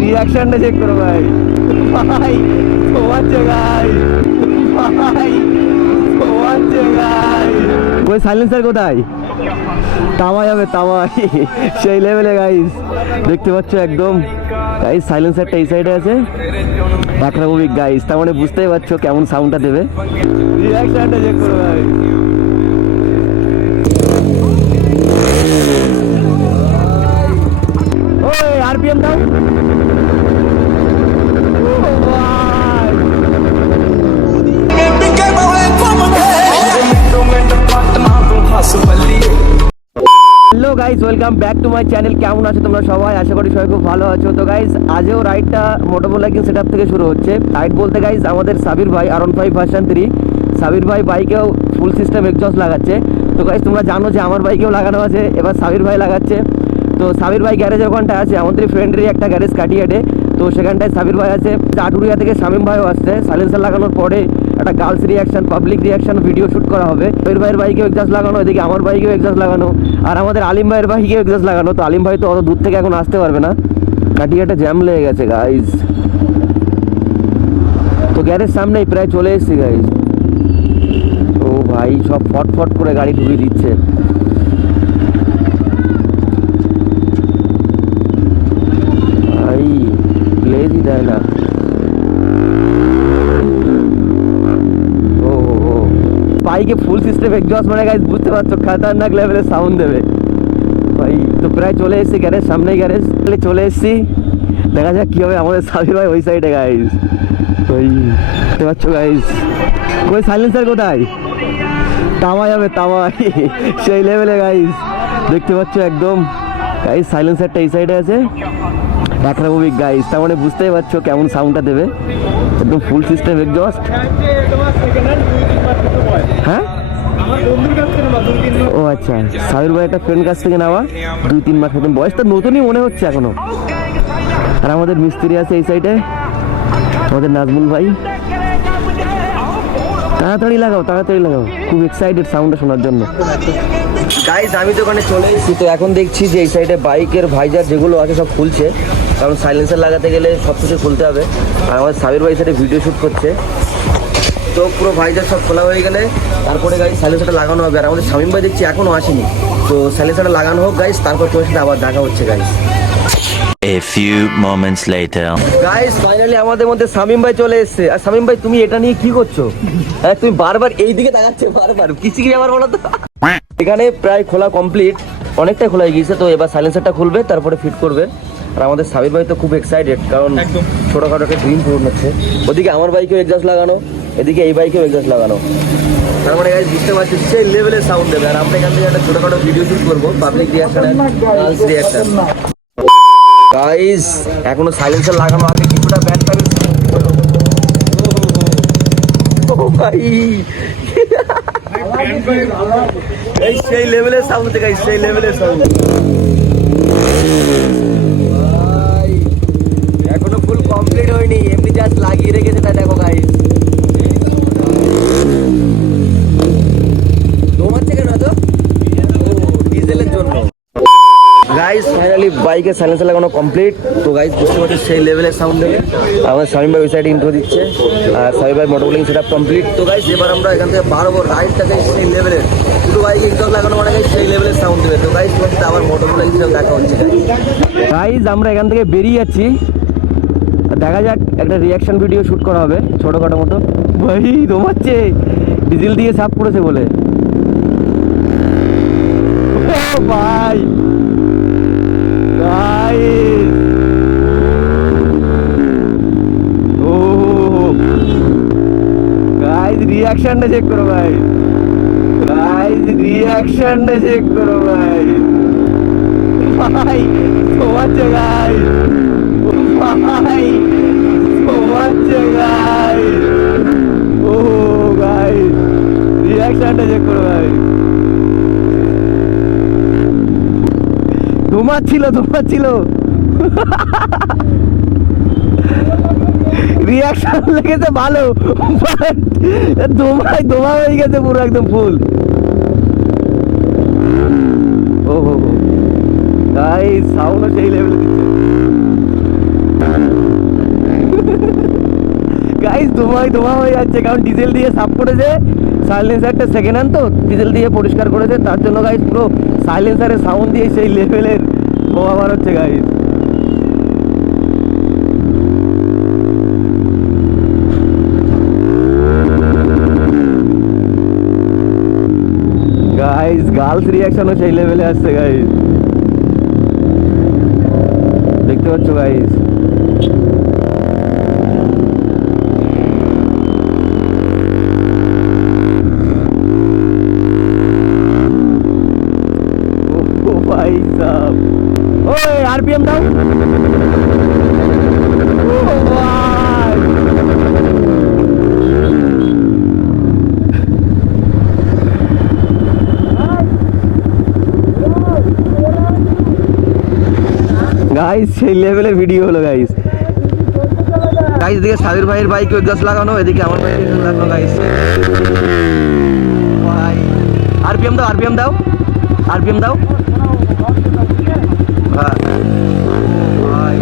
রিয়াকশনটা চেক করো ভাই। ভাই তোমাচ্ছে গাই, ভাই তোমাচ্ছে গাই। ওই সাইলেন্সার কোথায়? তাওয়া যাবে তাওয়া, সেই লেভেলে গাইস। দেখতে পাচ্ছ একদম গাইস, সাইলেন্সারটা এই সাইডে আছে, একরকমই গাইস। তার মানে বুঝতেই পারছো কেমন সাউন্ডটা দেবে। রিয়াকশনটা চেক করো ভাই। ওই আরপিএম দাও। Hello guys, welcome back to my channel. কেমন আছো তোমরা সবাই? আশা করি সবাই খুব ভালো আছো। তো গাইস, আজও রাইডটা মোটোভ্লগিং সেটআপ থেকে শুরু হচ্ছে। রাইড বলতে গাইস আমাদের সাবির ভাই R15 ভার্সন 3, সাবির ভাই বাইকেও ফুল সিস্টেম এক্সস্ট লাগাচ্ছে। তো গাইস তোমরা জানো যে আমার বাইকেও লাগানো আছে, এবার সাবির ভাই লাগাচ্ছে। তো সাবির ভাই গ্যারেজের ওখানটায় আছে, আমাদের ফ্রেন্ডেরই একটা গ্যারেজ কাটিয়াটে। তো সেখানটায় সাবির ভাই আছে। আটুরিয়া থেকে শামীম ভাইও আসছে। সাইলেন্সার লাগানোর পরে একটা girls reaction, public reaction video shoot করা হবে। সাবির ভাইয়ের বাইকেও এক্সস্ট লাগানো, এদিকে আমার বাইকেও এক্সস্ট লাগানো, আর আমাদের আলিম ভাইয়ের বাইকেও এক্সস্ট লাগানো। তো আলিম ভাই তো অত দূর থেকে এখন আসতে পারবে না, কাটিয়াটে জ্যাম লেগে গেছে গাইজ। তো গ্যারেজ সামনেই প্রায় চলে এসেছি গাইজ। ও ভাই সব ফট করে গাড়ি ঢুকিয়ে দিচ্ছে। ভাই গ্লেজই দেয় না। ও বাইকে ফুল সিস্টেম এক্সস্ট মানে গাইজ বুঝতে পারছো খতরনাক লেভেলের সাউন্ড দেবে ভাই। তো প্রায় চলে এসেছি গ্যারেজ, সামনেই গ্যারেজ চলে এসেছি। দেখা যাক কি হবে। আমাদের সাবির ভাই ওই সাইডে গাইজ, ওই দেখতে পাচ্ছ গাইজ। ওই সাইলেন্সার কোথায়? তাওয়া যাবে তাওয়া, সেই লেভেলে গাইজ। দেখতে পাচ্ছ একদম গাইজ, সাইলেন্সারটা এই সাইডে আছে, একরকমই গাইজ। তার মানে বুঝতেই পারছো কেমন সাউন্ডটা দেবে, একদম ফুল সিস্টেম এক্সস্ট। হ্যাঁ ও আচ্ছা, সাবির ভাই একটা ফ্রেন্ড কাছ থেকে নেওয়া, 2-3 মাস মতন বয়স, তো নতুনই মনে হচ্ছে এখনো। আর আমাদের মিস্ত্রি আছে এই সাইডে, আমাদের নাজমুল ভাই। তাড়াতাড়ি লাগাও তাড়াতাড়ি লাগাও, খুব এক্সাইটেড সাউন্ডটা শোনার জন্য। গাইস আমি তো ওখানে চলে এসেছি। তো এখন দেখছি যে এই সাইডে বাইকের ভাইজার যেগুলো আছে সব খুলছে, কারণ সাইলেন্সার লাগাতে গেলে সব কিছু খুলতে হবে। আর আমার সাবির ভাই সাইডে ভিডিও শ্যুট করছে। তো পুরো ভাইজার সব খোলা হয়ে গেলে তারপরে গাইস সাইলেন্সারটা লাগানো হবে। আর আমাদের শামীম ভাই দেখছি এখনো আসেনি। তো সাইলেন্সারটা লাগানো হোক গাইস, তারপর তোমার সাথে আবার দেখা হচ্ছে guys. A few moments later. Guys finally আমাদের মধ্যে শামীম ভাই চলে এসেছে। আর শামীম ভাই তুমি এটা নিয়ে কি করছো? হ্যাঁ তুমি বারবার এই দিকে তাকাচ্ছে, বারবার কিছু কি ব্যাপার বলো তো। এখানে প্রায় খোলা কমপ্লিট, অনেকটাই খোলা হয়ে গিয়েছে। তো এবার সাইলেন্সারটা খুলবে, তারপরে ফিট করবে। আর আমাদের সাবির ভাই তো খুব এক্সাইটেড, কারণ ছোটখাটো একটা ড্রিম পূরণ হচ্ছে। ওদিকে আমার বাইকেও এক্সস্ট লাগানো, এদিকে এই বাইকেও এক্সস্ট লাগানো। তার মানে গাইস বুঝতে পারছি সেই লেভেলের সাউন্ড দেবে। আর আমরা এখান থেকে একটা ছোটখাটো ভিডিও শুট করবো, public reaction, girls reaction. Guys এখনো সাইলেন্সার লাগানো আগে কিছুটা ব্যাড পাবে। ও ভাই এই সেই লেভেলের সাউন্ড থেকে, সেই লেভেলের সাউন্ড। এখনো ফুল কমপ্লিট হয়নি, এমনি জাস্ট লাগিয়ে রেখেছে। তাই দেখো গাইস, তোমাচ্ছে কেন তো? ডিজেলের জন্য। গাইস ফাইনালি বাইকের সাইলেন্সার লাগানো কমপ্লিট। তো গাইস বুঝতে পারছি সেই লেভেলের সাউন্ড দেবে। আমাদের শামীম ভাই ওই সাইডে ইন্ট্রো দিচ্ছে, আর সাবির ভাই মোটোভ্লগিং সেটআপ কমপ্লিট। তো গাইস এবার আমরা এখান থেকে বাড়বো রাইডটাকে সেই লেভেলের, শুধু বাইকে এক্সস্ট লাগানো মানে গাইস সেই লেভেলের সাউন্ড দেবে। তো গাইস তোমার সাথে আবার মোটোভ্লগিং সেটআপ দেখা হচ্ছে। গাইস আমরা এখান থেকে বেরিয়ে যাচ্ছি, দেখা যাক একটা রিয়াকশন ভিডিও শুট করা হবে ছোটখাটো মতো। ভাই তোমাচ্ছে ডিজেল দিয়ে সাফ করেছে বলে। ও ভাই গাইস, ও গাইস রিয়াকশনটা চেক করো ভাই, গাইস রিয়াকশনটা চেক করো ভাই। ভাই তোমাচ্ছে গাইস, ভাই তোমাচ্ছে গাইস। ও গাইস রিয়াকশনটা চেক করো ভাই। ধোমাচ্ছিল রিয়াকশন লেগেছে ভালো, ধোমা হয়ে গেছে পুরো একদম ফুল। ও গাইস সাউন্ড সেই লেভেলে দিচ্ছে। গাইস ধোঁয়া হয়ে যাচ্ছে, কারণ ডিজেল দিয়ে সাফ করেছে। সাইলেন্সারটা সেকেন্ড হ্যান্ড তো, ডিজেল দিয়ে পরিষ্কার করেছে, তার জন্য গাইস পুরো সাইলেন্সারের সাউন্ড দিয়ে সেই লেভেলের ধোঁয়া বার হচ্ছে গাইস। গাইস গার্লস রিয়াকশনও সেই লেভেলে আসছে গাইস, দেখতে পাচ্ছ গাইস। ও ভাই সাব, ওই আরপিএম দাও। ও ভাই গাইস সেই লেভেলের ভিডিও হলো গাইস। গাইস এদিকে সাবির ভাইয়ের বাইকে এক্সস্ট লাগানো, এদিকে আমার বাইকে এক্সস্ট লাগানো গাইস। ভাই আরপিএম দাও, আরপিএম দাও, আরপিএম দাও। হ্যাঁ ভাই,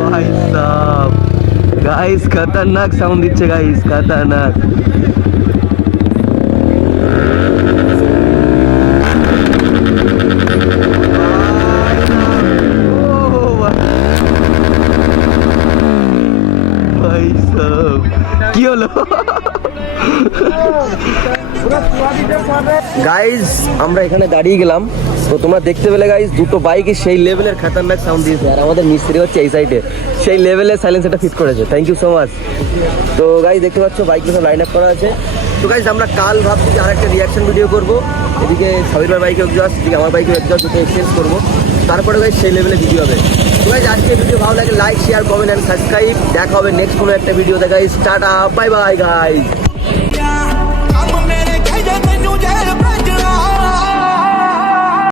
ভাই সাব গাইস খতরনাক সাউন্ড দিচ্ছে গাইস, খতরনাক। কি হলো গাইজ, আমরা এখানে দাঁড়িয়ে গেলাম, তো তোমরা দেখতে পেলে গাইজ দুটো বাইকে সেই লেভেলের খাতারনাক সাউন্ড দিয়েছে, আর আমাদের মিস্ত্রি হচ্ছে এই সাইডে সেই লেভেলের সাইলেন্সারটা ফিট করেছে। Thank you so much. তো গাইজ দেখতে পাচ্ছ বাইকগুলো সব লাইন আপ করা আছে। তো গাইজ আমরা কাল ভাবছি যে আরেকটা রিয়াকশন ভিডিও করবো, এদিকে সাবির ভাই বাইকে এক্সস্ট, এদিকে আমার বাইকে এক্সস্ট, দুটো এক্সচেঞ্জ করবো, তারপরে গাইজ সেই লেভেলে ভিডিও হবে। তো গাইজ আজকে ভিডিও ভালো লাগে like share comment and subscribe. দেখা হবে নেক্সট কোনো একটা ভিডিওতে guys. Tata bye bye guys.